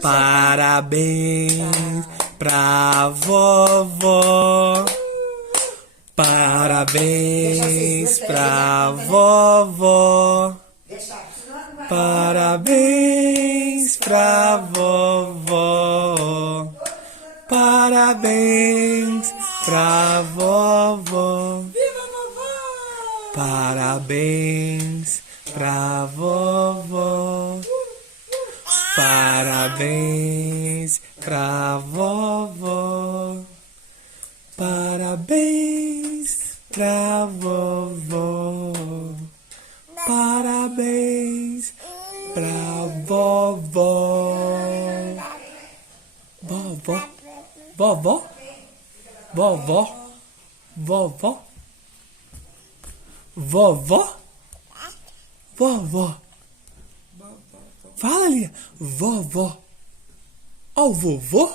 Parabéns pra vovó. Parabéns pra vovó. Parabéns pra vovó. Parabéns pra vovó. Viva vovó! Parabéns pra vovó. Parabéns pra vovó. Parabéns pra vovó. Parabéns pra vovó. Vovó. Vovó. Vovó. Vovó. Vovó. Vovó. Fala, Lia. Vovó. Ó o vovô.